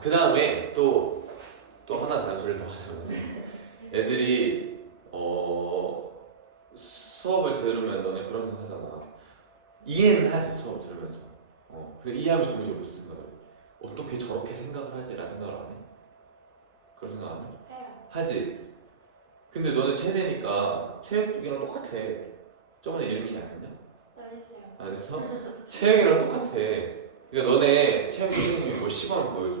그 다음에 또 하나 잔소리를 더 하자면 애들이 수업을 들으면 너네 그런 생각 하잖아. 이해는 하지 수업 들으면서. 근데 이해하면서 동시에 무슨 생각을 해? 어떻게 저렇게 생각을 하지? 라는 생각을 안 해? 그런 생각 안 해? 해요. 하지. 근데 너는 체대니까 체육이랑 똑같아. 저번에 이름이 아니었냐? 아니세요. 안 했어? 체육이랑 똑같아. 그러니까 너네 체육 선생님이 뭐 시간을 보여줘.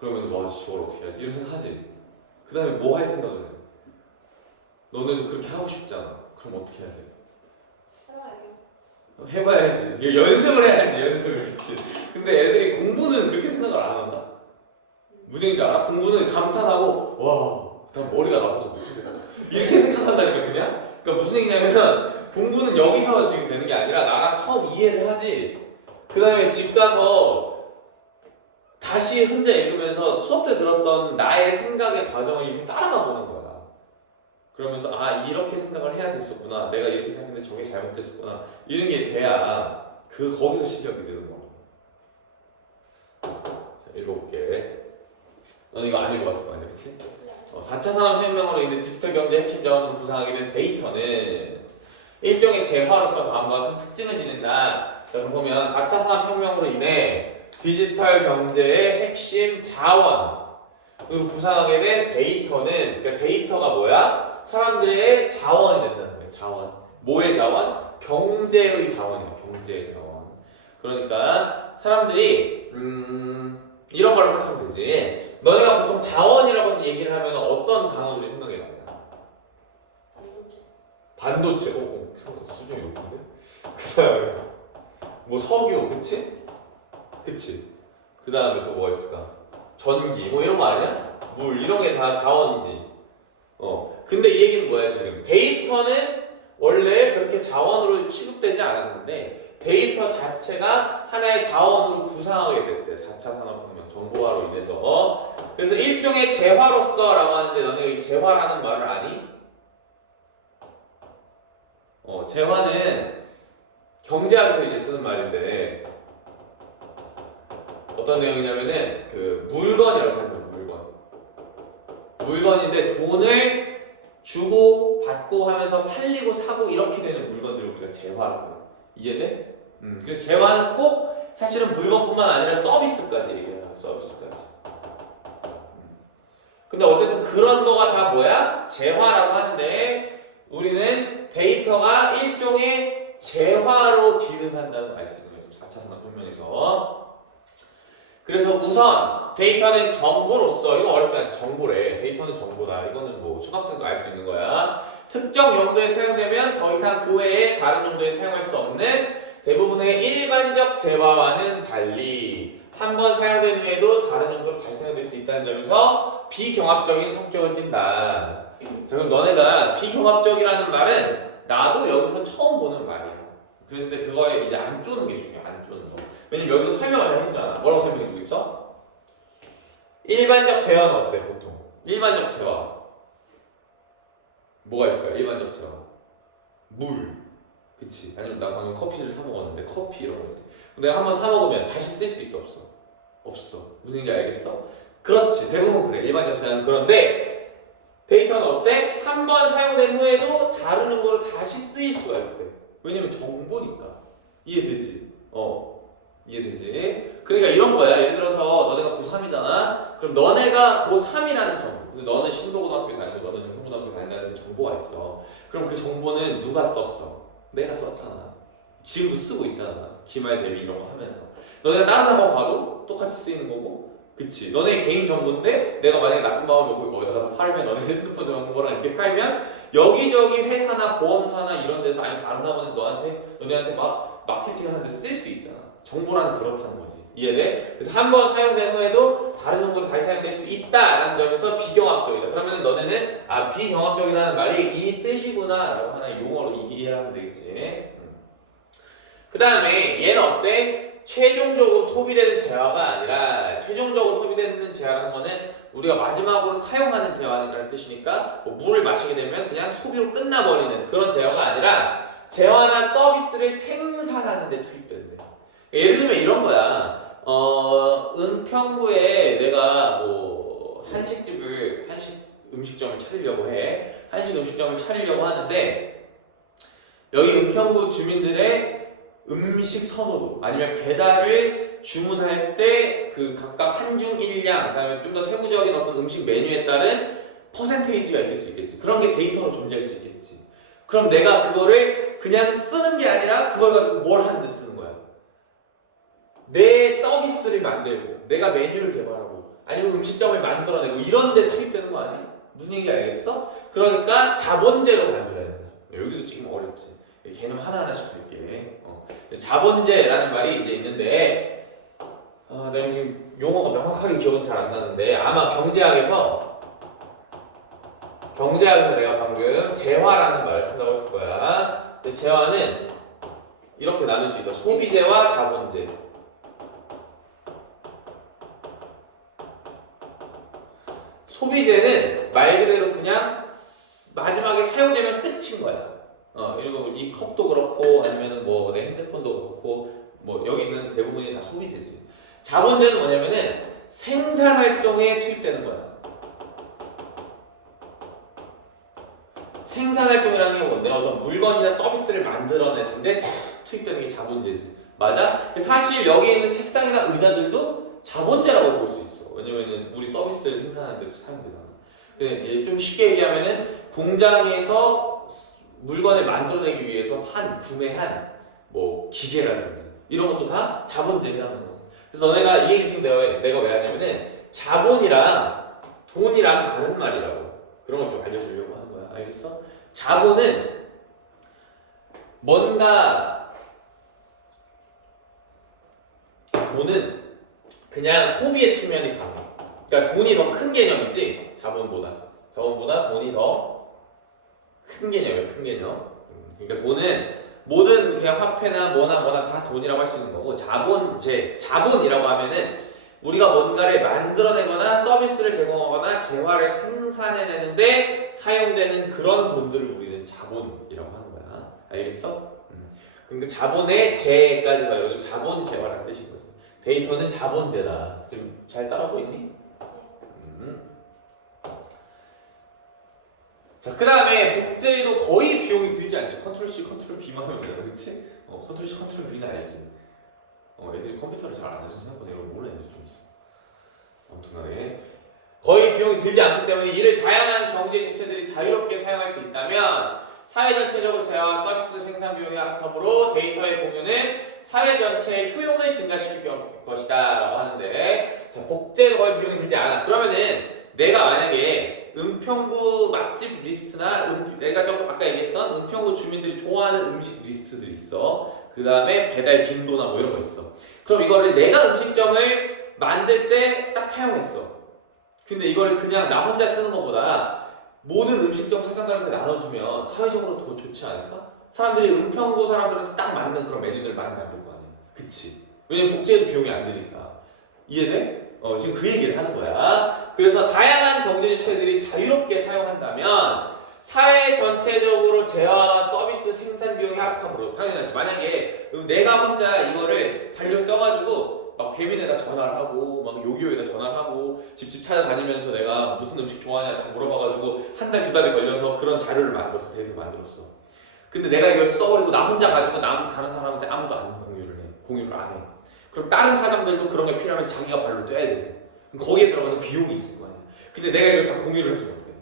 그러면 와 저걸 어떻게 하지? 이런 생각 하지. 그 다음에 뭐 할 생각을 해? 너네도 그렇게 하고 싶잖아. 그럼 어떻게 해야 돼? 해봐요. 해봐야지. 이거 연습을 해야지. 연습을. 그치. 근데 애들이 공부는 그렇게 생각을 안 한다? 무슨 얘기인지 알아? 공부는 감탄하고 와 나 머리가 나빠서 못하겠다 이렇게 생각한다니까 그냥? 그러니까 무슨 얘기냐면 공부는 여기서 지금 되는 게 아니라 나랑 처음 이해를 하지. 그 다음에 집 가서 다시 혼자 읽으면서 수업 때 들었던 나의 생각의 과정을 이렇게 따라가 보는 거야. 그러면서 아 이렇게 생각을 해야 됐었구나. 내가 이렇게 생각했는데 저게 잘못됐었구나. 이런 게 돼야 거기서 실력이 되는 거야. 자 읽어볼게. 너는 이거 안 읽어봤을 거 아니야, 그치? 4차 산업혁명으로 인해 디지털 경제의 핵심 자원으로 부상하게 된 데이터는 일종의 재화로서 다음과 같은 특징을 지닌다. 자, 그럼 보면 4차 산업혁명으로 인해 디지털 경제의 핵심 자원으로 부상하게 된 데이터는, 그러니까 데이터가 뭐야? 사람들의 자원이 된다는 거예요. 자원. 뭐의 자원? 경제의 자원이야. 경제의 자원. 그러니까 사람들이 이런 걸 생각하면 되지. 너네가 보통 자원이라고 얘기를 하면 어떤 단어들이 생각이 나냐? 반도체. 수준이 높은데? 그 다음에 뭐 석유, 그치? 그치? 그 다음에 또 뭐가 있을까? 전기, 뭐 이런 거 아니야? 물, 이런 게 다 자원이지. 근데 이 얘기는 뭐야 지금? 데이터는 원래 그렇게 자원으로 취급되지 않았는데 데이터 자체가 하나의 자원으로 구상하게 됐대. 4차 산업혁명 정보화로 인해서. 그래서 일종의 재화로서라고 하는데 너네 이 재화라는 말을 아니? 재화는 경제학에서 이제 쓰는 말인데 어떤 내용이냐면은 그 물건이라고 생각해요. 물건인데 돈을 주고 받고 하면서 팔리고 사고 이렇게 되는 물건들을 우리가 재화라고 해요. 이해돼? 그래서 재화는 꼭 사실은 물건뿐만 아니라 서비스까지 얘기해요. 서비스까지. 근데 어쨌든 그런 거가 다 뭐야? 재화라고 하는데 우리는 데이터가 일종의 재화로 기능한다는 걸 알 수 있는 거죠. 4차 산업혁명에서. 그래서 우선 데이터는 정보로서, 이거 어렵지 않지? 정보래. 데이터는 정보다. 이거는 뭐 초등학생도 알 수 있는 거야. 특정 용도에 사용되면 더 이상 그 외에 다른 용도에 사용할 수 없는 대부분의 일반적 재화와는 달리 한 번 사용된 후에도 다른 용도로 다시 사용될 수 있다는 점에서 비경합적인 성격을 띈다. 자, 그럼 너네가 비경합적이라는 말은 나도 여기서 처음 보는 말이야. 그런데 그거에 이제 안 쪼는 게 중요해. 안 쪼는 거. 왜냐면 여기서 설명을 잘 해주잖아. 뭐라고 설명해주고 있어? 일반적 재화는 어때 보통? 일반적 재화 뭐가 있을까? 일반적 재화 물, 그치? 아니면 나 방금 커피를 사 먹었는데 커피 이런 거지. 근데 한번 사 먹으면 다시 쓸 수 있어 없어? 없어. 무슨 얘기인지 알겠어? 그렇지. 대부분 그래. 일반적 재화는. 그런데 데이터는 어때? 한 번 사용된 후에도 다른 용도로 다시 쓰일 수가 있대. 왜냐면 정보니까. 이해되지? 이해되지? 그러니까 이런 거야. 예를 들어서 너네가 고3이잖아? 그럼 너네가 고3이라는 정보, 근데 너는 신도고등학교 다니고 너는 영평고등학교 다닌다는 정보가 있어. 그럼 그 정보는 누가 썼어? 내가 썼잖아. 지금도 쓰고 있잖아. 기말 대비 이런 거 하면서. 너네가 다른 학원 가도 똑같이 쓰이는 거고, 그치? 너네 개인 정보인데 내가 만약에 나쁜 마음을 먹고 거기다가 팔면, 너네 핸드폰 정보랑 이렇게 팔면 여기저기 회사나 보험사나 이런 데서 아니면 다른 학원에서 너네한테 막 마케팅 하는데 쓸 수 있잖아. 정보라는 그렇다는 거지. 이해돼? 그래서 한 번 사용된 후에도 다른 용도로 다시 사용될 수 있다라는 점에서 비경합적이다. 그러면 너네는 비경합적이라는 말이 이 뜻이구나 라고 하나의 용어로 이해를 하면 되겠지. 그 다음에 얘는 어때? 최종적으로 소비되는 재화가 아니라, 최종적으로 소비되는 재화라는 거는 우리가 마지막으로 사용하는 재화라는 뜻이니까 뭐 물을 마시게 되면 그냥 소비로 끝나버리는 그런 재화가 아니라 재화나 서비스를 생산하는 데 투입된대. 예를 들면 이런 거야. 은평구에 내가 뭐 음식점을 차리려고 해. 한식 음식점을 차리려고 하는데 여기 은평구 주민들의 음식 선호도 아니면 배달을 주문할 때 그 각각 한중 일량 그다음에 좀 더 세부적인 어떤 음식 메뉴에 따른 퍼센테이지가 있을 수 있겠지. 그런 게 데이터로 존재할 수 있겠지. 그럼 내가 그거를 그냥 쓰는 게 아니라 그걸 가지고 뭘 하는데 쓰는 거야? 내 서비스를 만들고 내가 메뉴를 개발하고 아니면 음식점을 만들어내고 이런 데 투입되는 거 아니야? 무슨 얘기인지 알겠어? 그러니까 자본제로 만들어야 된다. 여기도 지금 어렵지. 개념 하나하나씩 할게. 자본제라는 말이 이제 있는데 내가 지금 용어가 명확하게 기억은 잘 안 나는데 아마 경제학에서 내가 방금 재화라는 말을 쓴다고 했을 거야. 근데 재화는 이렇게 나눌 수 있어. 소비재와 자본재. 소비재는 말 그대로 그냥 마지막에 사용되면 끝인 거야. 그리고 이 컵도 그렇고 아니면은 뭐 내 핸드폰도 그렇고 뭐 여기는 대부분이 다 소비재지. 자본재는 뭐냐면은 생산 활동에 투입되는 거야. 생산 활동이라는 게 뭔데? 어떤 물건이나 서비스를 만들어내는데 투입되는 게 자본재지. 맞아? 사실 여기 있는 책상이나 의자들도 자본재라고 볼 수 있어. 왜냐면은 우리 서비스를 생산하는 데 사용되잖아. 근데 좀 쉽게 얘기하면은 공장에서 물건을 만들어내기 위해서 구매한 뭐 기계라든지 이런 것도 다 자본재에 해당하는 거지. 그래서 너네가 이 얘기 지금 내가 왜 하냐면은 자본이랑 돈이랑 다른 말이라고. 그런 걸 좀 알려주려고 하는 거야. 알겠어? 자본은 뭔가 돈은 그냥 소비의 측면이 강해. 그러니까 돈이 더 큰 개념이지 자본보다 돈이 더 큰 개념이에요. 큰 개념. 그러니까 돈은 모든 그냥 화폐나 뭐나 다 돈이라고 할 수 있는 거고 자본이라고 하면은 우리가 뭔가를 만들어내거나 서비스를 제공하거나 재화를 생산해내는데 사용되는 그런 돈들을 우리는 자본이라고 하는 거야. 알겠어? 그러니까 자본의 재까지가 여기서 자본 재화라는 뜻인 거지. 데이터는 자본재다. 지금 잘 따라오고 있니? 자, 그 다음에 복제도 거의 비용이 들지 않죠. 컨트롤 C, 컨트롤 B만 하면 되잖아, 그치? 컨트롤 C, 컨트롤 B는 알지. 애들이 컴퓨터를 잘 안 해서 생각보다 이런 거 모르는 애들 좀 있어. 아무튼 간에 거의 비용이 들지 않기 때문에 이를 다양한 경제 지체들이 자유롭게 사용할 수 있다면 사회 전체적으로 재화와 서비스 생산 비용이 하락하므로 데이터의 공유는 사회 전체의 효용을 증가시킬 것이다 라고 하는데 자, 복제도 거의 비용이 들지 않아. 그러면은 내가 만약에 은평구 맛집 리스트나 내가 아까 얘기했던 은평구 주민들이 좋아하는 음식 리스트들이 있어. 그 다음에 배달 빈도나 뭐 이런 거 있어. 그럼 이거를 내가 음식점을 만들 때 딱 사용했어. 근데 이걸 그냥 나 혼자 쓰는 것보다 모든 음식점 사장들한테 나눠주면 사회적으로 더 좋지 않을까? 사람들이 은평구 사람들한테 딱 맞는 그런 메뉴들을 많이 만들 거 아니야. 그치? 왜냐면 복제해도 비용이 안 드니까. 이해돼? 지금 그 얘기를 하는 거야. 그래서 다양한 경제주체들이 자유롭게 사용한다면 사회 전체적으로 재화와 서비스 생산 비용이 하락하므로 당연하지. 만약에 내가 혼자 이거를 달려 떠가지고 막 배민에다 전화를 하고 막 요기요에다 전화를 하고 집집 찾아다니면서 내가 무슨 음식 좋아하냐 다 물어봐가지고 한 달, 두 달이 걸려서 그런 자료를 만들었어. 데이터 만들었어. 근데 내가 이걸 써버리고 나 혼자 가지고 다른 사람한테 아무도 안 공유를 안 해. 그럼 다른 사장들도 그런 게 필요하면 자기가 발로 떼야 되지. 그럼 거기에 들어가는 비용이 있을 거 아니야. 근데 내가 이걸 다 공유를 해주면 어떡해?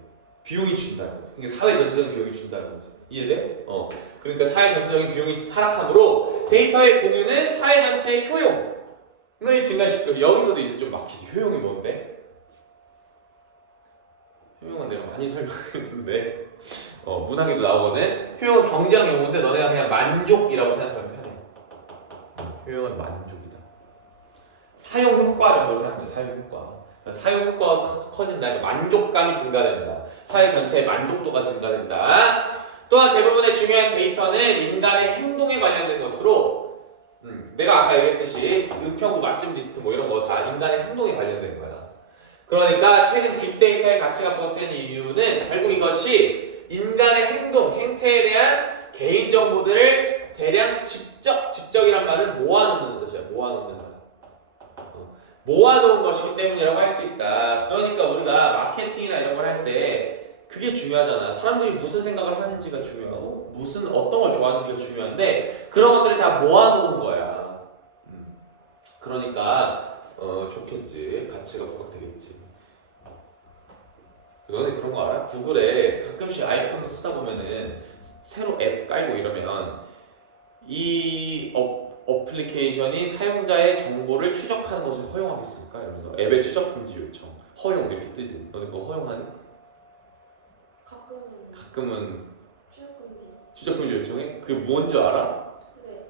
비용이 준다는 거지. 그러니까 사회 전체적인 비용이 준다는 거지. 이해돼? 그러니까 사회 전체적인 비용이 하락하므로 데이터의 공유는 사회 전체의 효용을 증가시키고 여기서도 이제 좀 막히지. 효용이 뭔데? 효용은 내가 많이 설명했는데 문학에도 나오거든. 효용은 경제학 용어인데 너네가 그냥 만족이라고 생각하면 편해. 효용은 만족이다. 사용 효과 정도로 생각해. 사용 효과. 사용 효과가 커진다. 만족감이 증가된다. 사회 전체의 만족도가 증가된다. 또한 대부분의 중요한 데이터는 인간의 행동에 관련된 것으로 내가 아까 얘기했듯이 은평구 맛집 리스트 뭐 이런 거 다 인간의 행동에 관련된 거야. 그러니까 최근 빅데이터의 가치가 부각되는 이유는 결국 이것이 인간의 행태에 대한 개인정보들을 대량 직접이란 말을 모아놓는 뜻이야. 모아놓는다. 모아놓은 것이기 때문이라고 할 수 있다. 그러니까 우리가 마케팅이나 이런 걸 할 때 그게 중요하잖아. 사람들이 무슨 생각을 하는지가 중요하고 무슨 어떤 걸 좋아하는지가 중요한데 그런 것들을 다 모아놓은 거야. 그러니까 좋겠지. 가치가 부각되겠지. 너네 그런 거 알아? 구글에 가끔씩 아이폰 쓰다 보면은 새로 앱 깔고 이러면 이 어플리케이션이 사용자의 정보를 추적하는 것을 허용하겠습니까? 이러면서 앱의 추적 금지 요청 허용 이렇게 뜨지. 너네 그거 허용하니? 가끔은 추적 금지 요청해? 그게 뭔지 알아? 네.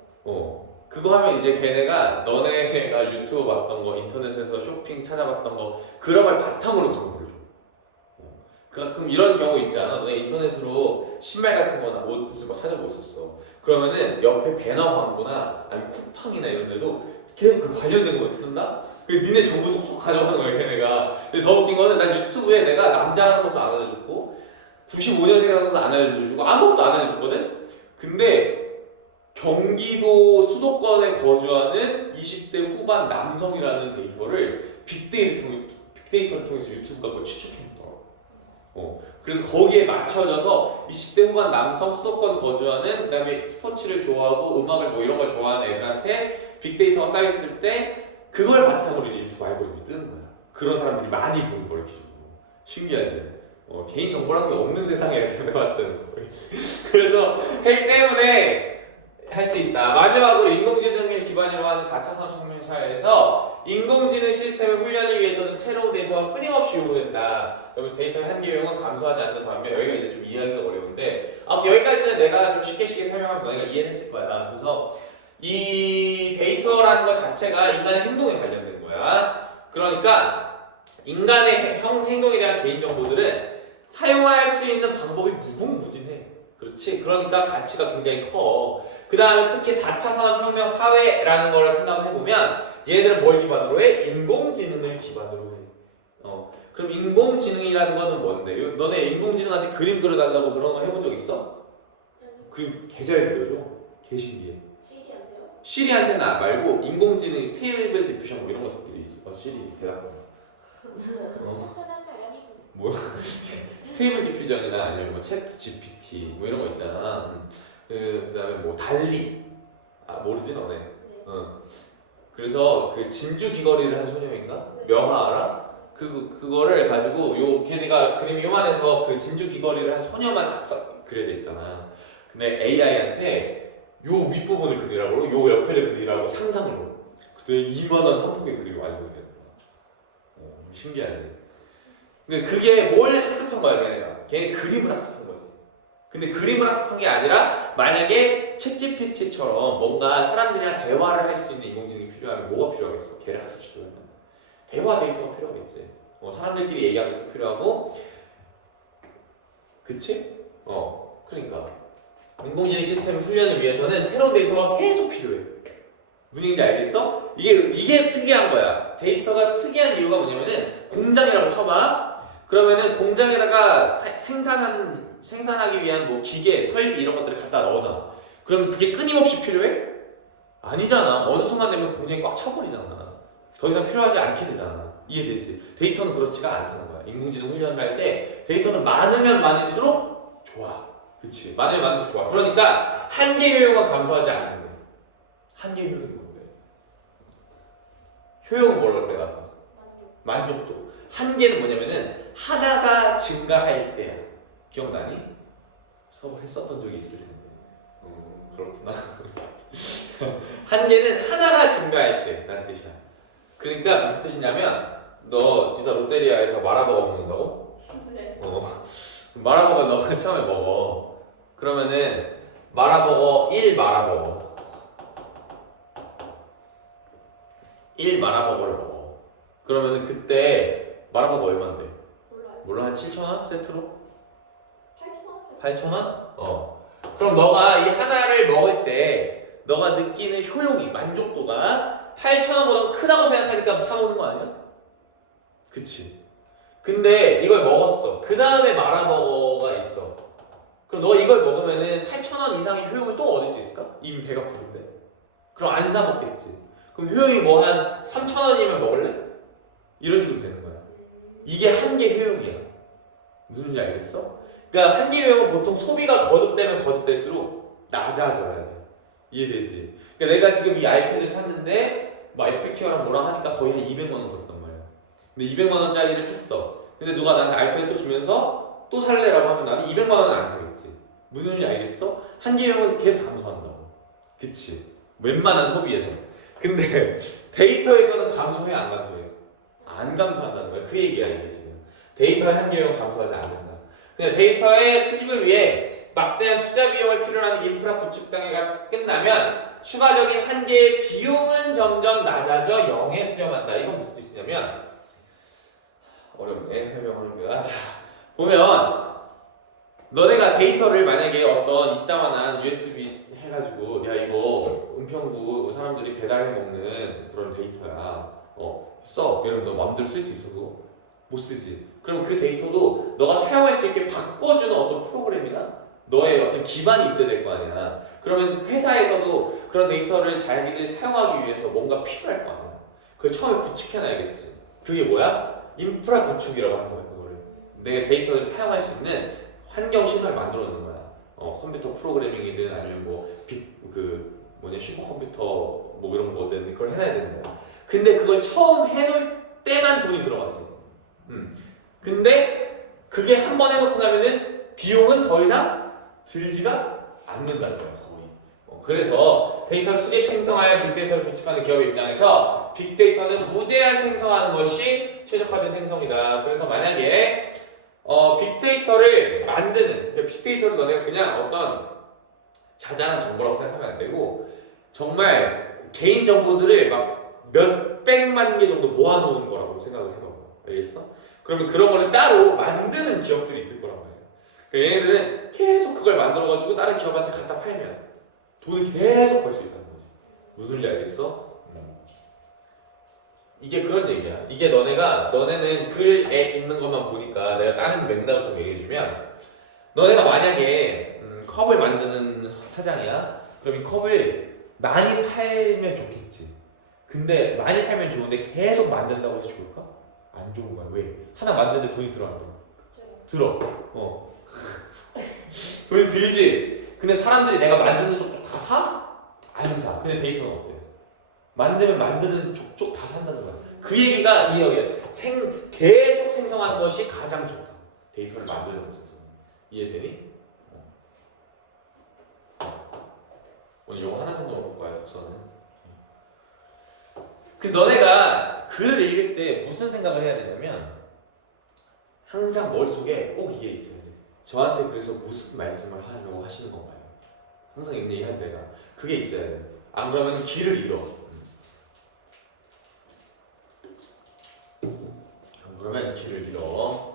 그거 하면 이제 걔네가 너네가 유튜브 봤던 거, 인터넷에서 쇼핑 찾아봤던 거 그런 걸 바탕으로 광고를 줘. 가끔 이런 경우 있지 않아? 너네 인터넷으로 신발 같은 거나 옷을 막 찾아보고 있었어. 그러면은 옆에 배너 광고나 아니면 쿠팡이나 이런 데도 계속 그 관련된 거 뜬다? 그 니네 정보 쏙쏙 가져가는 거야 걔네가. 근데 더 웃긴 거는 난 유튜브에 내가 남자라는 것도 안 알려줬고 95년생이라는 것도 안 알려주고 아무것도 안 알려줬거든? 근데 경기도 수도권에 거주하는 20대 후반 남성이라는 데이터를 빅데이터를 통해서 유튜브가 그걸 추측해놓더라고. 그래서 거기에 맞춰져서 20대 후반 남성 수도권 거주하는 그다음에 스포츠를 좋아하고 음악을 뭐 이런 걸 좋아하는 애들한테 빅데이터가 쌓여있을 때 그걸 바탕으로 이제 유튜브 알고리즘이 뜨는 거야. 그런 사람들이 많이 보는 걸 기준으로. 신기하지? 개인 정보라는 게 없는 세상이야 제가 봤을 때는 거의. 그래서 헬 때문에 할 수 있다. 마지막으로 인공지능을 기반으로 하는 4차 산업혁명 사회에서 인공지능 시스템의 훈련을 위해서는 새로운 데이터가 끊임없이 요구된다. 여기서 데이터의 한계 유형은 감소하지 않는 반면 여기가 이제 좀 이해하기가 어려운데 아무튼 여기까지는 내가 좀 쉽게 설명하면서 너희가 이해했을 거야. 그래서 이 데이터라는 것 자체가 인간의 행동에 관련된 거야. 그러니까 인간의 행동에 대한 개인정보들은 사용할 수 있는 방법이 무궁무진해. 그렇지? 그러니까 가치가 굉장히 커. 그 다음에 특히 4차 산업혁명 사회라는 걸 생각해보면 얘들은 뭘 기반으로 해? 인공지능을 기반으로 해. 그럼 인공지능이라는 거는 뭔데? 너네 인공지능한테 그림 그려달라고 그런 거 해본 적 있어? 그림 개잘 그려줘. 개 신기해. 시리한테요? 시리한테는 안 말고 인공지능 스테이블 디퓨전 뭐 이런 것들이 있어. 시리 대답해. 뭐야? 스테이블 디퓨전이나 아니면 뭐 채트 GPT 뭐 이런 거 있잖아. 그다음에 뭐 달리 모르지 너네. 네. 그래서 그 진주 귀걸이를 한 소녀인가? 네. 명화 알아? 그거를 가지고 걔네가 그림이 요만해서 그 진주 귀걸이를 한 소녀만 딱 그려져 있잖아. 근데 AI한테 요 윗부분을 그리라고 요 옆에를 그리라고 상상으로. 그때 2만 원 한 폭의 그림이 완성이 되는 거야. 신기하지? 근데 그게 뭘 학습한 거야 걔네가? 걔네 그림을 학습한 거지. 근데 그림을 학습한 게 아니라 만약에 챗GPT처럼 뭔가 사람들이랑 대화를 할 수 있는 인공지능이 필요하면 뭐가 필요하겠어? 걔를 학습시키려면 대화 데이터가 필요하겠지. 사람들끼리 얘기하는 것도 필요하고 그치? 그러니까 인공지능 시스템 훈련을 위해서는 새로운 데이터가 계속 필요해. 무슨 얘기인지 알겠어? 이게 특이한 거야. 데이터가 특이한 이유가 뭐냐면은 공장이라고 쳐봐. 그러면은 공장에다가 생산하기 위한 뭐 기계, 설비 이런 것들을 갖다 넣어놔. 그러면 그게 끊임없이 필요해? 아니잖아. 어느 순간 되면 공장이 꽉 차버리잖아. 더 이상 필요하지 않게 되잖아. 이해되지? 데이터는 그렇지가 않다는 거야. 인공지능 훈련을 할 때 데이터는 많으면 많을수록 좋아. 그치? 많으면 많을수록 좋아. 그러니까 한계 효용은 감소하지 않는데. 한계 효용이 뭔데? 효용은 뭐라고 생각해? 만족도. 한계는 뭐냐면은 하나가 증가할 때야. 기억나니? 수업을 했었던 적이 있을 텐데. 그렇구나. 한계는 하나가 증가할 때 라는 뜻이야. 그러니까 무슨 뜻이냐면 너 이따 롯데리아에서 마라버거 먹는다고? 네. 마라버거 너가 처음에 먹어. 그러면은 마라버거 1 마라버거 1 마라버거를 먹어. 그러면은 그때 마라버거 얼마인데? 몰라. 한 7,000원? 세트로? 8,000원? 그럼 너가 이 하나를 먹을 때 너가 느끼는 효용이 만족도가 8,000원보다 크다고 생각하니까 사 먹는 거 아니야? 그치? 근데 이걸 먹었어. 그 다음에 마라버거가 있어. 그럼 너가 이걸 먹으면은 8,000원 이상의 효용을 또 얻을 수 있을까? 이미 배가 부른데. 그럼 안 사 먹겠지. 그럼 효용이 뭐 한 3,000원이면 먹을래? 이런 식으로 되는 거야. 이게 한계 효용이야. 무슨 말인지 알겠어? 그러니까 한계 효용은 보통 소비가 거듭되면 거듭될수록 낮아져야 돼. 이해되지? 그러니까 내가 지금 이 아이패드를 샀는데 뭐 애플케어랑 뭐랑 하니까 거의 한 200만 원 들었단 말이야. 근데 200만 원짜리를 샀어. 근데 누가 나한테 아이패드 또 주면서 또 살래라고 하면 나는 200만 원은 안 사겠지. 무슨 말인지 알겠어? 한계형은 계속 감소한다고. 그치? 웬만한 소비에서. 근데 데이터에서는 감소해 안 감소해? 안 감소한다는 거야. 그 얘기야 이게 지금. 데이터의 한계형은 감소하지 않는다. 그냥 데이터의 수집을 위해 막대한 투자 비용을 필요로 하는 인프라 구축 단계가 끝나면 추가적인 한계의 비용은 점점 낮아져 0에 수렴한다. 이건 무슨 뜻이냐면 어렵네 설명하는 거야. 자 보면 너네가 데이터를 만약에 어떤 이따만한 USB 해가지고 야 이거 은평구 사람들이 배달해 먹는 그런 데이터야 써 이러면 너 마음대로 쓸 수 있어 그거? 못 쓰지. 그럼 그 데이터도 너가 사용할 수 있게 바꿔주는 어떤 프로그램이나 너의 어떤 기반이 있어야 될 거 아니야. 그러면 회사에서도 그런 데이터를 자기들이 사용하기 위해서 뭔가 필요할 거 아니야. 그걸 처음에 구축해놔야겠지. 그게 뭐야? 인프라 구축이라고 하는 거야. 그거를 내 데이터를 사용할 수 있는 환경 시설을 만들어 놓는 거야. 컴퓨터 프로그래밍이든 아니면 슈퍼컴퓨터 뭐 이런 거든 그걸 해놔야 되는 거야. 근데 그걸 처음 해놓을 때만 돈이 들어갔어. 근데 그게 한 번 해놓고 나면은 비용은 더 이상 들지가 않는다는 거야. 거의. 그래서 데이터를 수집 생성하여 빅데이터를 구축하는 기업의 입장에서 빅데이터는 무제한 생성하는 것이 최적화된 생성이다. 그래서 만약에 빅데이터를 만드는 빅데이터를 너네가 그냥 어떤 자잘한 정보라고 생각하면 안 되고 정말 개인 정보들을 막 몇백만 개 정도 모아놓은 거라고 생각을 해봐. 알겠어? 그러면 그런 거를 따로 만드는 기업들이 있을 거란 말이야. 그러니까 얘네들은 계속 그걸 만들어가지고 다른 기업한테 갖다 팔면 돈을 계속 벌 수 있다는 거지. 무슨 말인지 알겠어? 이게 그런 얘기야. 이게 너네는 글에 있는 것만 보니까 내가 다른 맥락을 좀 얘기해주면 너네가 만약에 컵을 만드는 사장이야. 그럼 이 컵을 많이 팔면 좋겠지. 근데 많이 팔면 좋은데 계속 만든다고 해서 좋을까? 안 좋은 거야. 왜? 하나 만드는데 돈이 들어 안 들어? 들어. 돈이 들지. 근데 사람들이 내가 만드는 족족 다 사? 안 사. 근데 데이터는 어때? 만들면 만드는 족족 다 산다는 거야. 그 얘기가 이 얘기야. 계속 생성하는 것이 가장 좋다. 데이터를 만드는 것에서. 이해되니? 오늘 요거 하나 정도 볼 거야, 독서는. 그래서 너네가 글을 읽을 때 무슨 생각을 해야 되냐면 항상 머릿속에 꼭 이게 있어야 돼. 저한테 그래서 무슨 말씀을 하려고 하시는 건가요? 항상 있는 얘기 하지 내가. 그게 있어야 돼. 안 그러면 길을 잃어. 안 그러면 길을 잃어.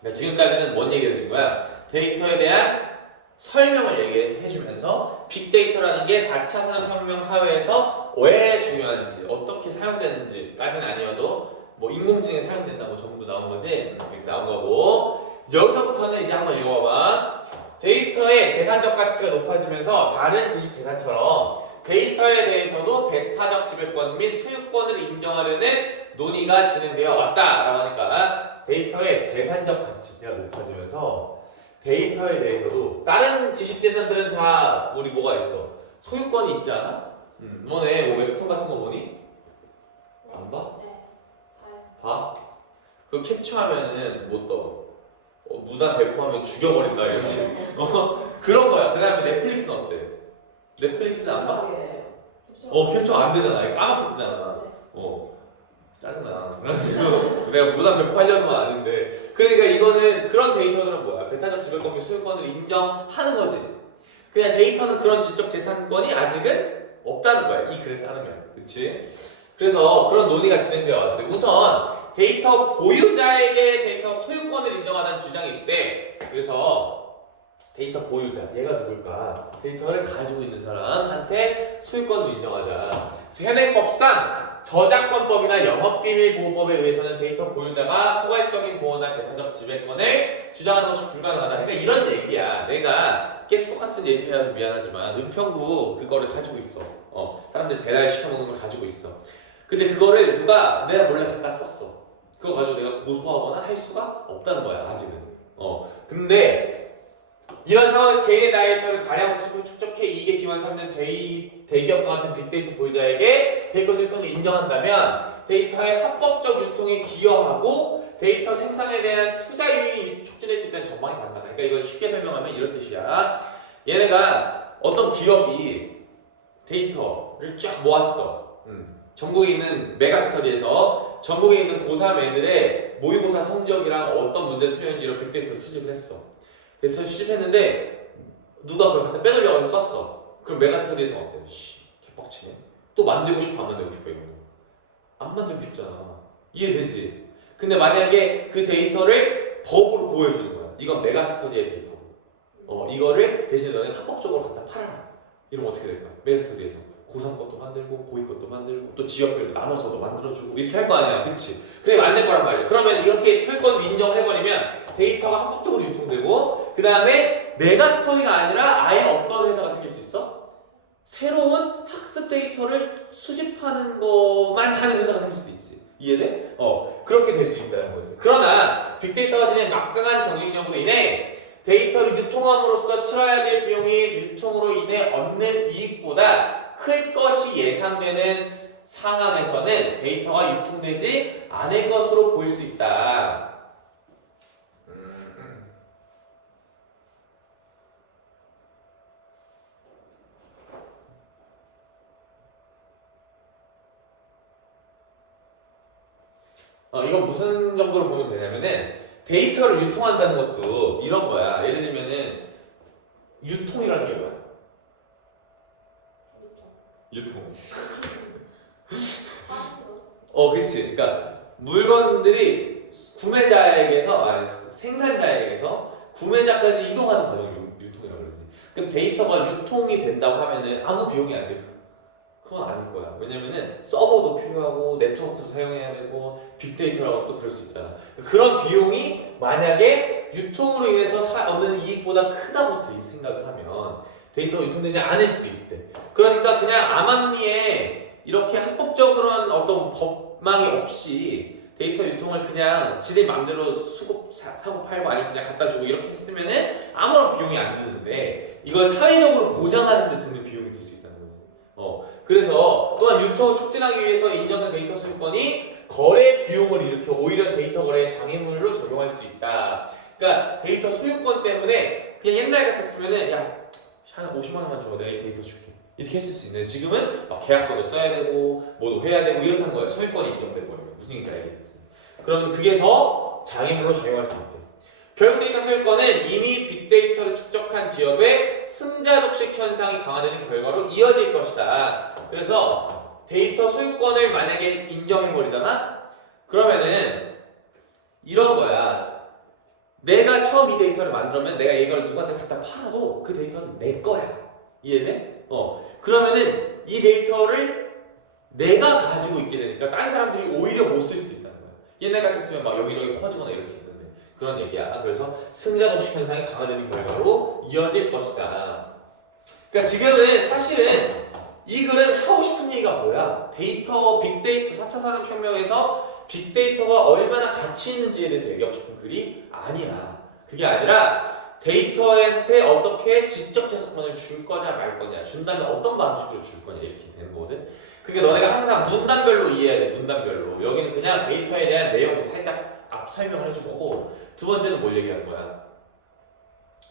그러니까 지금까지는 뭔 얘기를 해준 거야? 데이터에 대한 설명을 얘기해주면서 빅데이터라는 게 4차 산업혁명 사회에서 왜 중요한지 어떻게 사용되는지까지는 아니어도 뭐 인공지능에 사용된다고 전부 나온 거지? 이렇게 나온 거고 여기서부터는 이제 한번 읽어봐봐. 데이터의 재산적 가치가 높아지면서 다른 지식 재산처럼 데이터에 대해서도 배타적 지배권 및 소유권을 인정하려는 논의가 진행되어 왔다라고 하니까 데이터의 재산적 가치가 높아지면서 데이터에 대해서도 다른 지식 재산들은 다 우리 뭐가 있어? 소유권이 있지 않아? 너네 뭐 웹툰 같은 거 보니? 안 봐? 네. 봐? 그거 캡처하면은 못 떠. 무단 배포하면 죽여버린다 이러지. 그런 거야. 그 다음에 넷플릭스는 어때? 넷플릭스는 안 봐? 캡처 안 되잖아. 이거 까맣게 뜨잖아. 짜증나. 그래가지고 내가 무단 배포하려는 건 아닌데. 그러니까 이거는 그런 데이터들은 뭐야? 배타적 지배권 및 소유권을 인정하는 거지. 그냥 데이터는 그런 지적 재산권이 아직은 없다는 거야. 이 글에 따르면. 그치? 그래서 그런 논의가 진행되어 왔는데 우선 데이터 보유자에게 데이터 소유권을 인정하는 주장이 있대. 그래서 데이터 보유자, 얘가 누굴까? 데이터를 가지고 있는 사람한테 소유권을 인정하자. 현행법상 저작권법이나 영업비밀보호법에 의해서는 데이터 보유자가 포괄적인 보호나 배타적 지배권을 주장하는 것이 불가능하다. 그러니까 이런 얘기야. 내가 계속 똑같은 얘기해서 미안하지만 은평구 그거를 가지고 있어. 사람들이 배달 시켜먹는 걸 가지고 있어. 근데 그거를 누가 내가 몰래 갖다 썼어. 그거 가지고 내가 고소하거나 할 수가 없다는 거야 아직은. 근데 이런 상황에서 개인의 데이터를 다량 수집을 축적해 이익에 기반 삼는 대기업과 같은 빅데이터 보유자에게 데이터 소유권을 인정한다면 데이터의 합법적 유통에 기여하고 데이터 생산에 대한 투자 유익이 촉진될 수 있다는 전망이 가능하다. 그러니까 이걸 쉽게 설명하면 이런 뜻이야. 얘네가 어떤 기업이 데이터를 쫙 모았어. 전국에 있는 메가스터디에서 전국에 있는 고3 애들의 모의고사 성적이랑 어떤 문제를 틀렸는지 이런 빅데이터를 수집을 했어. 그래서 수집했는데 누가 그걸 갖다 빼돌려가지고 썼어. 그럼 메가스터디에서 어때? 개빡치네. 또 만들고 싶어 안 만들고 싶어 이거는? 안 만들고 싶잖아. 이해되지? 근데 만약에 그 데이터를 법으로 보여주는 거야. 이건 메가스터디의 데이터고 이거를 대신에 너네 합법적으로 갖다 팔아라. 이러면 어떻게 될까? 메가스터디에서 고3 것도 만들고 고2 것도 만들고 또 지역별로 나눠서도 만들어주고 이렇게 할 거 아니야. 그치? 그래 안 될 거란 말이야. 그러면 이렇게 소유권 인정을 해버리면 데이터가 합법적으로 유통되고 그 다음에 메가스터디가 아니라 아예 어떤 회사가 생길 수 있어? 새로운 학습 데이터를 수집하는 것만 하는 회사가 생길 수도 있지. 이해돼? 그렇게 될 수 있다는 거지. 그러나 빅데이터가 지닌 막강한 경쟁력으로 인해 데이터를 유통함으로써 치러야 될 비용이 유통으로 인해 얻는 이익보다 클 것이 예상되는 상황에서는 데이터가 유통되지 않을 것으로 보일 수 있다. 이건 무슨 정도로 보면 되냐면은 데이터를 유통한다는 것도 이런 거야. 예를 들면은 유통이라는 게 뭐야? 유통. 그치. 그러니까 물건들이 생산자에게서 구매자까지 이동하는 과정이 유통이라고 그러지. 그럼 데이터가 유통이 된다고 하면은 아무 비용이 안 될까? 그건 아닐 거야. 왜냐면은 서버도 필요하고 네트워크도 사용해야 되고 빅데이터라고 또 그럴 수 있잖아. 그런 비용이 만약에 유통으로 인해서 얻는 이익보다 크다고 생각을 하면 데이터가 유통되지 않을 수도 있대. 그러니까 그냥 암암리에 이렇게 합법적으로는 어떤 법망이 없이 데이터 유통을 그냥 지들 마음대로 사고 팔고 아니면 그냥 갖다 주고 이렇게 했으면은 아무런 비용이 안 드는데 이걸 사회적으로 보장하는 데 드는 비용이 들 수 있다는 거지. 그래서 또한 유통을 촉진하기 위해서 인정된 데이터 소유권이 거래 비용을 일으켜 오히려 데이터 거래의 장애물로 적용할 수 있다. 그러니까 데이터 소유권 때문에 그냥 옛날 같았으면은 야 한 50만 원만 줘 내가 이 데이터 줄게 이렇게 했을 수 있는데 지금은 막 계약서도 써야 되고 뭐도 해야 되고 이렇다는 거야. 소유권이 인정돼 버리면 무슨 얘기인지 알겠지? 그러면 그게 더 장애물로 적용할 수 있대. 결국 데이터 소유권은 이미 빅데이터를 축적한 기업의 승자 독식 현상이 강화되는 결과로 이어질 것이다. 그래서 데이터 소유권을 만약에 인정해버리잖아? 그러면은 이런 거야. 내가 처음 이 데이터를 만들면 내가 이걸 누구한테 갖다 팔아도 그 데이터는 내 거야. 이해돼? 그러면은 이 데이터를 내가 가지고 있게 되니까 다른 사람들이 오히려 못 쓸 수도 있다는 거야. 옛날 같았으면 막 여기저기 퍼지거나 이럴 수 있는데 그런 얘기야. 그래서 승자 독식 현상이 강화되는 결과로 이어질 것이다. 그러니까 지금은 사실은 이 글은 하고 싶은 얘기가 뭐야? 빅데이터 4차 산업혁명에서 빅데이터가 얼마나 가치 있는지에 대해서 얘기하고 싶은 글이 아니야. 그게 아니라 데이터한테 어떻게 지적 재산권을 줄 거냐 말 거냐, 준다면 어떤 방식으로 줄 거냐 이렇게 되는 거거든. 그게 너네가 항상 문단별로 이해해야 돼. 문단별로. 여기는 그냥 데이터에 대한 내용을 살짝 앞 설명을 해준 거고, 두 번째는 뭘 얘기하는 거야?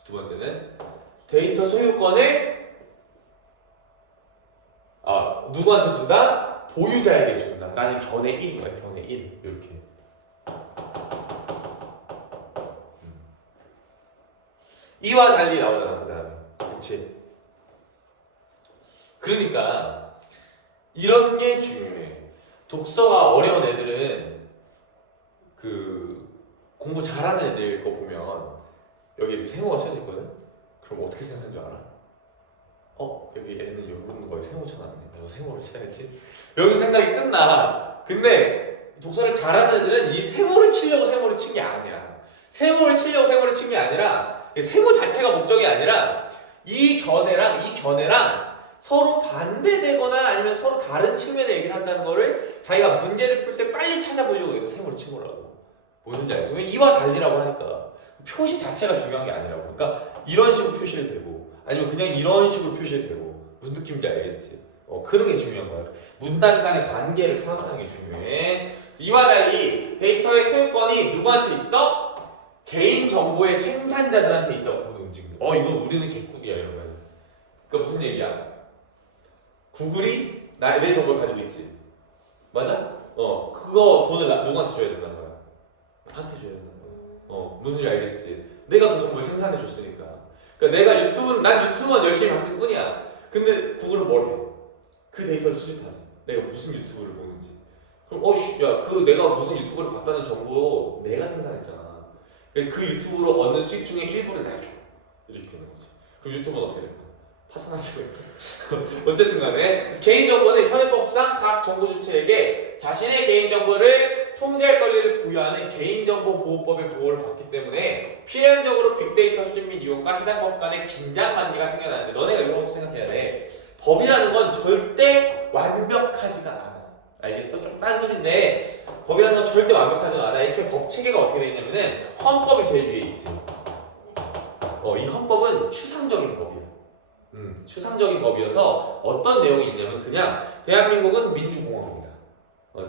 두 번째는 데이터 소유권을 누구한테 준다? 보유자에게 준다. 나는 견해 1인 거야. 견해 1. 이렇게. 이와 달리 나오잖아. 그 다음에. 그치? 그러니까 이런 게 중요해. 독서가 어려운 애들은 그 공부 잘하는 애들 거 보면 여기 이렇게 세모가 쳐져 있거든? 그럼 어떻게 생각하는 줄 알아? 여기 애는 여기 거에 세모 쳐놨네. 나도 세모를 쳐야지. 여기 생각이 끝나. 근데 독서를 잘하는 애들은 이 세모를 치려고 세모를 친 게 아니야. 세모를 치려고 세모를 친 게 아니라 세모 자체가 목적이 아니라 이 견해랑 서로 반대되거나 아니면 서로 다른 측면의 얘기를 한다는 거를 자기가 문제를 풀 때 빨리 찾아보려고 해서 세모를 친 거라고. 무슨 말이지? 왜 이와 달리라고 하니까 표시 자체가 중요한 게 아니라고. 그러니까 이런 식으로 표시를 되고 아니면 그냥 이런 식으로 표시를 되고 무슨 느낌인지 알겠지? 그런 게 중요한 거야. 문단 간의 관계를 파악하는 게 중요해. 이와 달리 데이터의 소유권이 누구한테 있어? 개인 정보의 생산자들한테 있다고 보는 움직임. 이거 우리는 개꿀이야 이러면. 그러니까 무슨 얘기야? 구글이 내 정보를 가지고 있지. 맞아? 그거 돈을 누구한테 줘야 된다는 거야? 나한테 줘야 된다는 거야. 무슨 줄 알겠지? 내가 그 정보를 생산해 줬으니까. 그러니까 내가 난 유튜브만 열심히 봤을 뿐이야. 근데 구글은 뭘 해? 그 데이터를 수집하지. 내가 무슨 유튜브를 보는지. 그럼 내가 무슨 유튜브를 봤다는 정보 내가 생산했잖아. 그 유튜브로 얻는 수익 중에 일부를 날 줘. 이렇게 되는 거지. 그럼 유튜브는 어떻게 될까? 파산하지. 어쨌든 간에 개인정보는 현행법상 각 정보 주체에게 자신의 개인정보를 통제할 권리를 부여하는 개인정보보호법의 보호를 받기 때문에 필연적으로 빅데이터 수집 및 이용과 해당 법 간의 긴장 관계가 생겨나는데 너네가 이런 것도 생각해야 돼. 법이라는 건 절대 완벽하지가 않아. 알겠어? 좀 딴소리인데 법이라는 건 절대 완벽하지가 않아. 애초에 법 체계가 어떻게 되어 있냐면은 헌법이 제일 위에 있지. 이 헌법은 추상적인 법이야. 추상적인 법이어서 어떤 내용이 있냐면 그냥 대한민국은 민주공화국이다.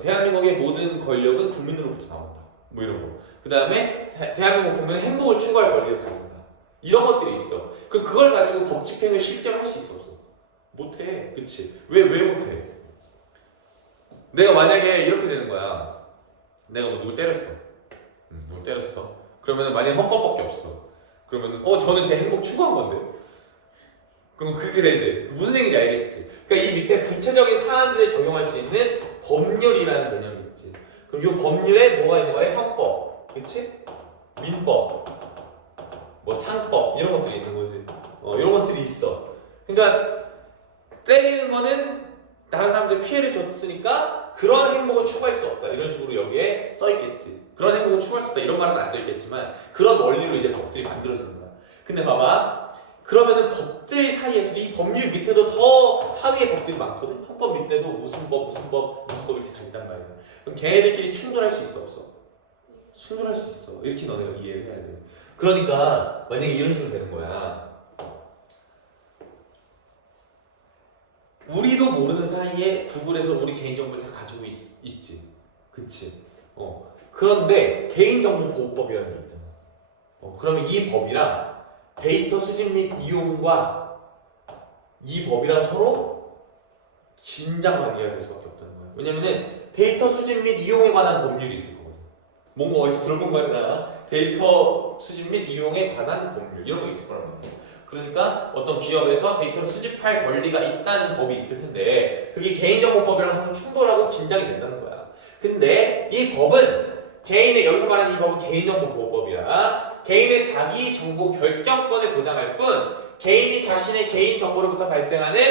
대한민국의 모든 권력은 국민으로부터 나온다. 뭐 이런 거. 그 다음에 대한민국 국민은 행복을 추구할 권리를 가진다. 이런 것들이 있어. 그럼 그걸 가지고 법 집행을 실제로 할 수 있어 없어? 못해. 그치? 왜 못해? 내가 만약에 이렇게 되는 거야. 내가 뭐 누굴 때렸어. 누굴 때렸어. 그러면 만약에 헌법밖에 없어. 그러면은 저는 제 행복 추구한 건데. 그럼 그게 되지. 무슨 얘기인지 알겠지? 그러니까 이 밑에 구체적인 사안들에 적용할 수 있는 법률이라는 개념이 있지. 그럼 이 법률에 뭐가 있는 거야? 형법, 그치? 민법, 뭐 상법 이런 것들이 있는 거지. 이런 것들이 있어. 그러니까 때리는 거는 다른 사람들 피해를 줬으니까 그런 행복을 추구할 수 없다. 이런 식으로 여기에 써 있겠지. 그런 행복을 추구할 수 없다. 이런 말은 안 써 있겠지만 그런 원리로 이제 법들이 만들어지는 거야. 근데 봐봐. 그러면은 법들 사이에서도 이 법률 밑에도 더 하위의 법들이 많거든. 헌법 밑에도 무슨 법 이렇게 다 있단 말이야. 그럼 걔네들끼리 충돌할 수 있어 없어? 충돌할 수 있어. 이렇게 너네가 이해를 해야 돼. 그러니까 만약에 이런 식으로 되는 거야. 우리도 모르는 사이에 구글에서 우리 개인정보를 다 가지고 있지. 그치? 그런데 개인정보보호법이라는 게 있잖아. 그러면 이 법이랑 데이터 수집 및 이용과 이 법이랑 서로 긴장 관계가 될 수밖에 없다는 거야. 왜냐면은 데이터 수집 및 이용에 관한 법률이 있을 거거든. 뭔가 어디서 들어본 거 같잖아. 데이터 수집 및 이용에 관한 법률 이런 거 있을 거란 말이야. 그러니까 어떤 기업에서 데이터를 수집할 권리가 있다는 법이 있을 텐데 그게 개인정보법이랑 서로 충돌하고 긴장이 된다는 거야. 근데 이 법은 여기서 말하는 이 법은 개인정보보호법이야. 개인의 자기 정보 결정권을 보장할 뿐 개인이 자신의 개인 정보로부터 발생하는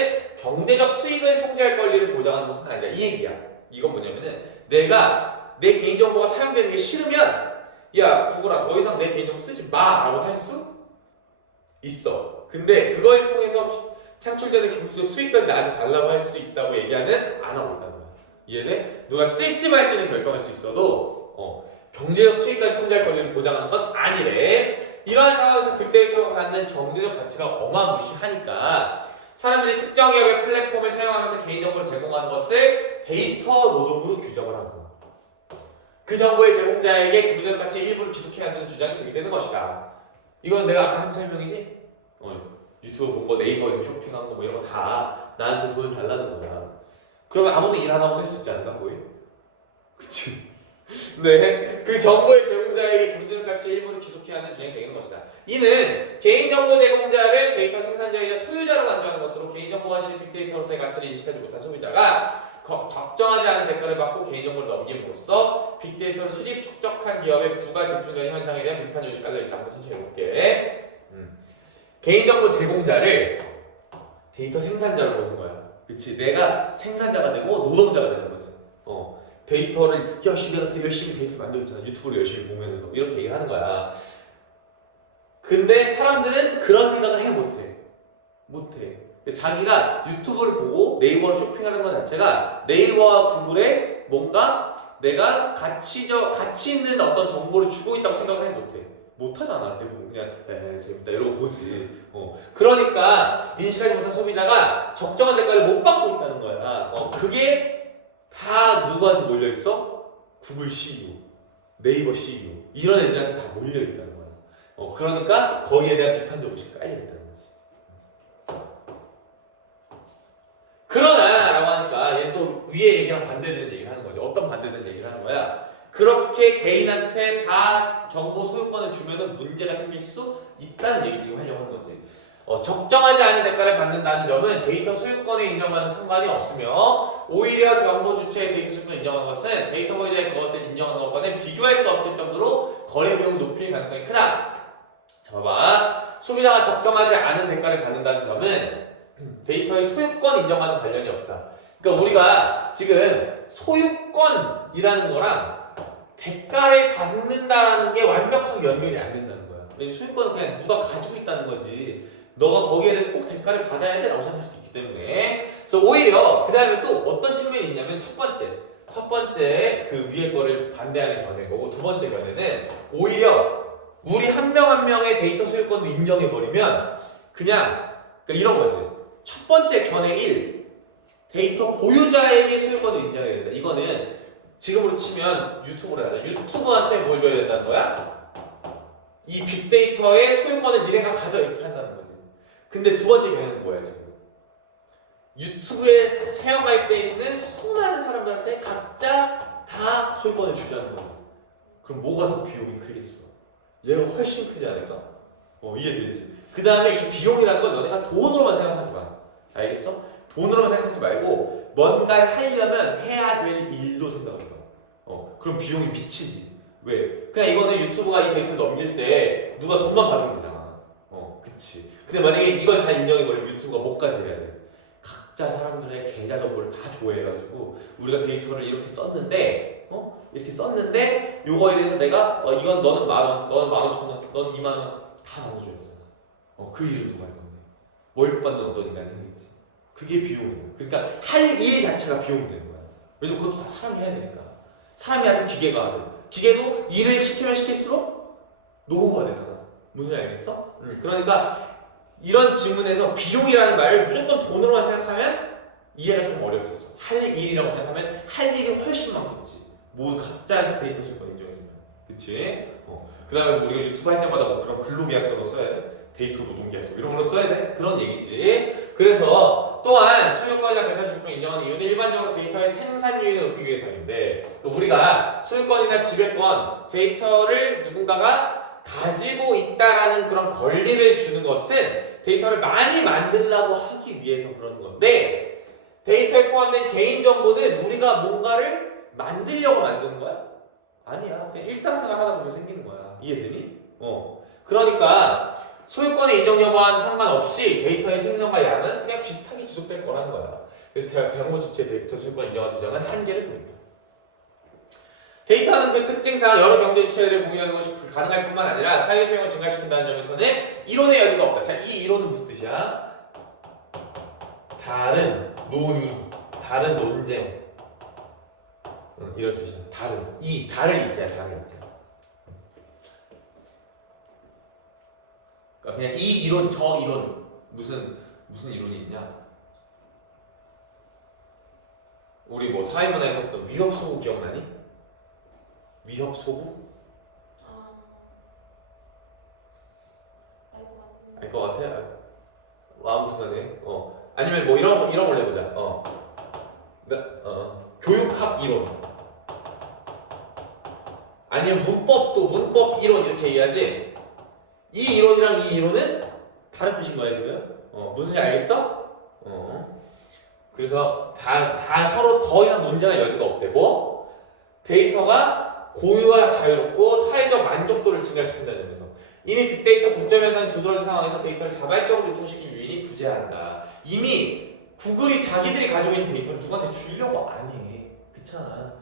경제적 수익을 통제할 권리를 보장하는 것은 아니다. 이 얘기야. 이건 뭐냐면은 내가 내 개인 정보가 사용되는 게 싫으면 야 구글아 더 이상 내 개인 정보 쓰지 마 라고 할 수 있어. 근데 그걸 통해서 창출되는 경제적 수익까지 나한테 달라고 할 수 있다고 얘기하는 안 하고 있다는 거야. 이해돼? 누가 쓸지 말지는 결정할 수 있어도 경제적 수익까지 통제할 권리를 보장하는 건 아니래. 이러한 상황에서 빅데이터가 갖는 경제적 가치가 어마무시하니까 사람들이 특정 기업의 플랫폼을 사용하면서 개인정보를 제공하는 것을 데이터 노동으로 규정을 하고 그 정보의 제공자에게 경제적 가치의 일부를 기속해야 한다는 주장이 제기되는 것이다. 이건 내가 아까 한 설명이지? 유튜브 본 거, 네이버에서 쇼핑한 거 뭐 이런 거 다 나한테 돈을 달라는 거야. 그러면 아무도 일 안 하고 살 수 있지 않나 거의? 그치? 네, 그 정보의 제공자에게 경제적 가치의 일부를 기속해야 하는 주장이 되는 것이다. 이는 개인정보 제공자를 데이터 생산자이자 소유자로 간주하는 것으로 개인정보가 지닌 빅데이터로서의 가치를 인식하지 못한 소비자가 적정하지 않은 대가를 받고 개인정보를 넘김으로써 빅데이터를 수집 축적한 기업에 부가 지출되는 현상에 대한 비판 의식이 깔려있다. 한번 천천히 해볼게. 개인정보 제공자를 데이터 생산자로 보는 거야. 그치? 내가 생산자가 되고 노동자가 되는 거지. 데이터를 내가 되게 열심히 데이터 만들었잖아. 유튜브를 열심히 보면서 이렇게 얘기를 하는 거야. 근데 사람들은 그런 생각을 못해. 자기가 유튜브를 보고 네이버로 쇼핑하는 것 자체가 네이버와 구글에 뭔가 내가 가치 있는 어떤 정보를 주고 있다고 생각을 해 못하잖아. 대부분 그냥 재밌다 이러고 보지. 그러니까 인식하지 못한 소비자가 적정한 대가를 못 받고 있다는 거야. 그게 다 누구한테 몰려있어? 구글 CEO, 네이버 CEO 이런 애들한테 다 몰려있다는 거야. 그러니까 거기에 대한 비판적 의식이 깔려있다는 거지. 그러나 라고 하니까 얘는 또 위에 얘기랑 반대되는 얘기를 하는 거지. 어떤 반대되는 얘기를 하는 거야? 그렇게 개인한테 다 정보 소유권을 주면은 문제가 생길 수 있다는 얘기를 지금 하려고 하는 거지. 적정하지 않은 대가를 받는다는 점은 데이터 소유권에 인정하는 상관이 없으며 오히려 정보 주체의 데이터 소유권을 인정하는 것은 데이터 보유자의 그것을 인정하는 것과는 비교할 수 없을 정도로 거래 비용을 높일 가능성이 크다. 자, 봐봐. 소비자가 적정하지 않은 대가를 받는다는 점은 데이터의 소유권 인정하는 관련이 없다. 그러니까 우리가 지금 소유권이라는 거랑 대가를 받는다라는 게 완벽하게 연결이 안 된다는 거야. 소유권은 그냥 누가 가지고 있다는 거지. 너가 거기에 대해서 꼭 대가를 받아야 돼 라고 생각할 수도 있기 때문에. 그래서 오히려 그 다음에 또 어떤 측면이 있냐면 첫 번째 그 위에 거를 반대하는 견해인 거고, 두 번째 견해는 오히려 우리 한 명 한 명의 데이터 소유권도 인정해버리면 그냥 그러니까 이런 거지. 첫 번째 견해 1, 데이터 보유자에게 소유권을 인정해야 된다. 이거는 지금으로 치면 유튜브로 하자. 유튜브한테 뭘 줘야 된다는 거야? 이 빅데이터의 소유권을 니네가 가져 이렇게 한다는 거지. 근데 두 번째 견해는 뭐야 지금? 유튜브에 쉐어갈 때 있는 수많은 사람들한테 각자 다 소유권을 주자는 거야. 그럼 뭐가 더 비용이 크겠어? 얘가 훨씬 크지 않을까? 이해되지? 그 다음에 이 비용이라는 건 너네가 돈으로만 생각하지 마. 알겠어? 돈으로만 생각하지 말고 뭔가를 하려면 해야 될 일도 생각해봐. 그럼 비용이 미치지. 왜? 그냥 이거는 유튜브가 이 데이터를 넘길 때 누가 돈만 받으면 되잖아. 그치. 근데 만약에 이걸 다 인정해버리면 유튜브가 뭐까지 해야 돼? 각자 사람들의 계좌 정보를 다 조회해가지고 우리가 데이터를 이렇게 썼는데 요거에 대해서 내가 이건 너는 10,000원, 너는 15,000원, 너는 20,000원 다 나눠줘야 되잖아. 그 일을 누가 할 건데? 월급 받는 어떤 인간이 하겠지. 그게 비용이야. 그러니까 할 일 자체가 비용이 되는 거야. 왜냐면 그것도 다 사람이 해야 되니까. 사람이 하든 기계가 하든. 기계도 일을 시키면 시킬수록 노후가 되잖아. 무슨 말인지 알겠어? 그러니까 이런 질문에서 비용이라는 말을 무조건 돈으로만 생각하면 이해가 좀 어려웠었어. 할 일이라고 생각하면 할 일이 훨씬 많겠지. 뭐 각자한테 데이터 소유권 인정해주면. 그치? 그 다음에 우리가 유튜브 할 때마다 뭐 그런 근로계약서도 써야 돼. 데이터 노동계약서 이런 걸로 써야 돼. 그런 얘기지. 그래서 또한 소유권이나 데이터 소유권 인정하는 이유는 일반적으로 데이터의 생산율을 높이기 위해서인데, 우리가 소유권이나 지배권, 데이터를 누군가가 가지고 있다라는 그런 권리를 주는 것은 데이터를 많이 만들려고 하기 위해서 그러는 건데, 데이터에 포함된 개인정보는 우리가 뭔가를 만들려고 만드는 거야? 아니야. 그냥 일상생활 하다 보면 생기는 거야. 이해되니? 그러니까 소유권의 인정 여부와는 상관없이 데이터의 생성과 양은 그냥 비슷하게 지속될 거라는 거야. 그래서 정보 주체 데이터 소유권 인정한 주장은 한계를 보인다. 데이터는 그 특징상 여러 경제 주체들을 공유하는 것이 불가능할 뿐만 아니라 사회 비용을 증가시킨다는 점에서는 이론의 여지가 없다. 자, 이 이론은 무슨 뜻이야? 다른 논의, 다른 논쟁, 이런 뜻이야. 다를 있잖아. 다를 있잖아. 그러니까 그냥 이 이론, 저 이론, 무슨 이론이 있냐? 우리 뭐 사회문화에서 했던 위협소구 기억나니? 위협소구? 알 것 같아? 아무튼간에 아니면 뭐 이런 걸 해보자. 교육학 이론. 아니면 문법 이론 이렇게 얘기하지. 이 이론이랑 이 이론은 다른 뜻인 거야 지금. 무슨 지 알겠어? 그래서 다 서로 더 이상 논쟁할 여지가 없대고, 데이터가 고유와 자유롭고 사회적 만족도를 증가시킨다는 점에서 이미 빅데이터 독점 현상이 두드러진 상황에서 데이터를 자발적으로 유통시킬 유인이 부재한다. 이미 구글이 자기들이 가지고 있는 데이터를 누구한테 주려고 안 해. 그렇잖아.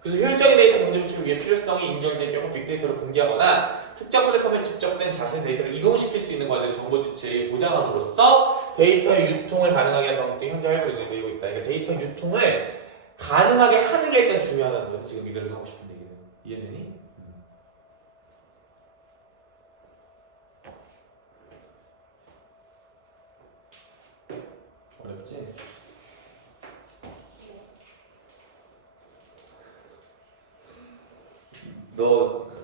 그래서 효율적인 데이터 공개 구축을 위해 필요성이 인정될 경우 빅데이터를 공개하거나 특정 플랫폼에 집적된 자세 데이터를 이동시킬 수 있는 과정을 정보 주체에 보장함으로써 데이터의 유통을 가능하게 하는 방법들이 현재 알고리즘에 되고 있다. 그러니까 데이터 유통을 가능하게 하는 게 일단 중요하다는 거지. 지금 이거에서 하고 싶은 얘기는. 이해되니? 어렵지? 너